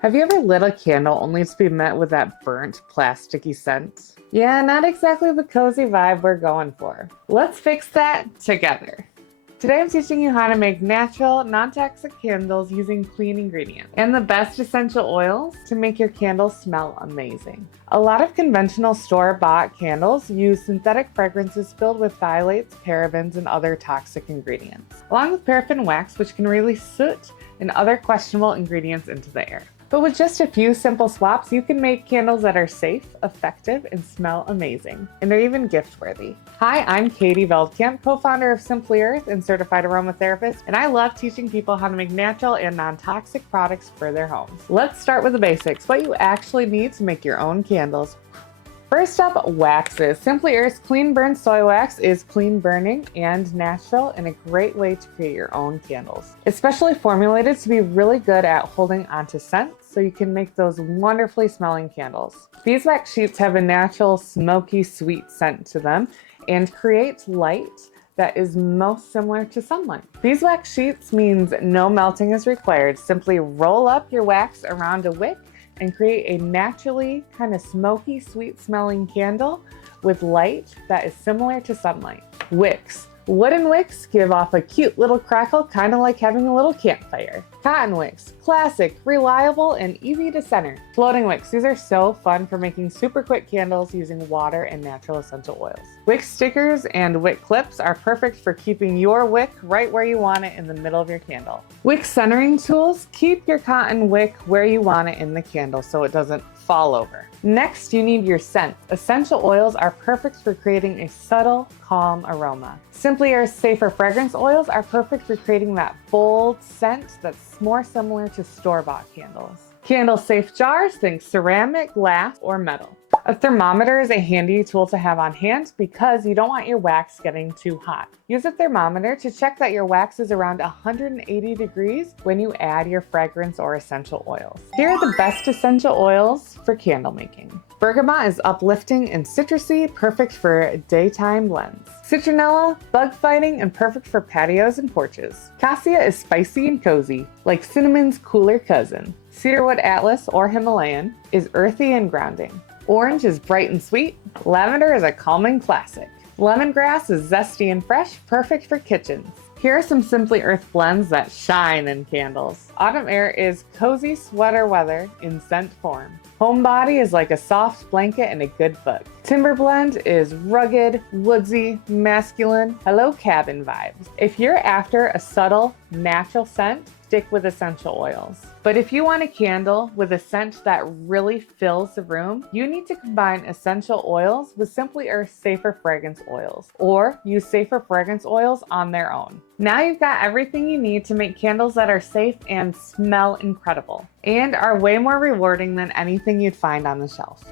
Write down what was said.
Have you ever lit a candle only to be met with that burnt, plasticky scent? Yeah, not exactly the cozy vibe we're going for. Let's fix that together. Today I'm teaching you how to make natural, non-toxic candles using clean ingredients and the best essential oils to make your candles smell amazing. A lot of conventional store-bought candles use synthetic fragrances filled with phthalates, parabens, and other toxic ingredients, along with paraffin wax, which can release soot and other questionable ingredients into the air. But with just a few simple swaps, you can make candles that are safe, effective, and smell amazing. And they're even gift-worthy. Hi, I'm Katie Veldkamp, co-founder of Simply Earth and certified aromatherapist, and I love teaching people how to make natural and non-toxic products for their homes. Let's start with the basics, what you actually need to make your own candles. First up, waxes. Simply Earth's clean burn soy wax is clean burning and natural and a great way to create your own candles. It's specially formulated to be really good at holding onto scents so you can make those wonderfully smelling candles. Beeswax sheets have a natural smoky sweet scent to them and create light that is most similar to sunlight. Beeswax sheets means no melting is required. Simply roll up your wax around a wick and create a naturally kind of smoky, sweet smelling candle with light that is similar to sunlight. Wicks. Wooden wicks give off a cute little crackle, kind of like having a little campfire. Cotton wicks. Classic, reliable, and easy to center. Floating wicks. These are so fun for making super quick candles using water and natural essential oils. Wick stickers and wick clips are perfect for keeping your wick right where you want it in the middle of your candle. Wick centering tools keep your cotton wick where you want it in the candle so it doesn't fall over. Next, you need your scent. Essential oils are perfect for creating a subtle, calm aroma. Simply Earth's safer fragrance oils are perfect for creating that bold scent that's more similar to store-bought candles. Candle safe jars, think ceramic, glass, or metal. A thermometer is a handy tool to have on hand because you don't want your wax getting too hot. Use a thermometer to check that your wax is around 180 degrees when you add your fragrance or essential oils. Here are the best essential oils for candle making. Bergamot is uplifting and citrusy, perfect for daytime blends. Citronella, bug fighting, and perfect for patios and porches. Cassia is spicy and cozy, like cinnamon's cooler cousin. Cedarwood Atlas or Himalayan is earthy and grounding. Orange is bright and sweet. Lavender is a calming classic. Lemongrass is zesty and fresh, perfect for kitchens. Here are some Simply Earth blends that shine in candles. Autumn Air is cozy sweater weather in scent form. Homebody is like a soft blanket and a good book. Timber Blend is rugged, woodsy, masculine, hello cabin vibes. If you're after a subtle, natural scent, stick with essential oils. But if you want a candle with a scent that really fills the room, you need to combine essential oils with Simply Earth's safer fragrance oils, or use safer fragrance oils on their own. Now you've got everything you need to make candles that are safe and smell incredible, and are way more rewarding than anything you'd find on the shelf.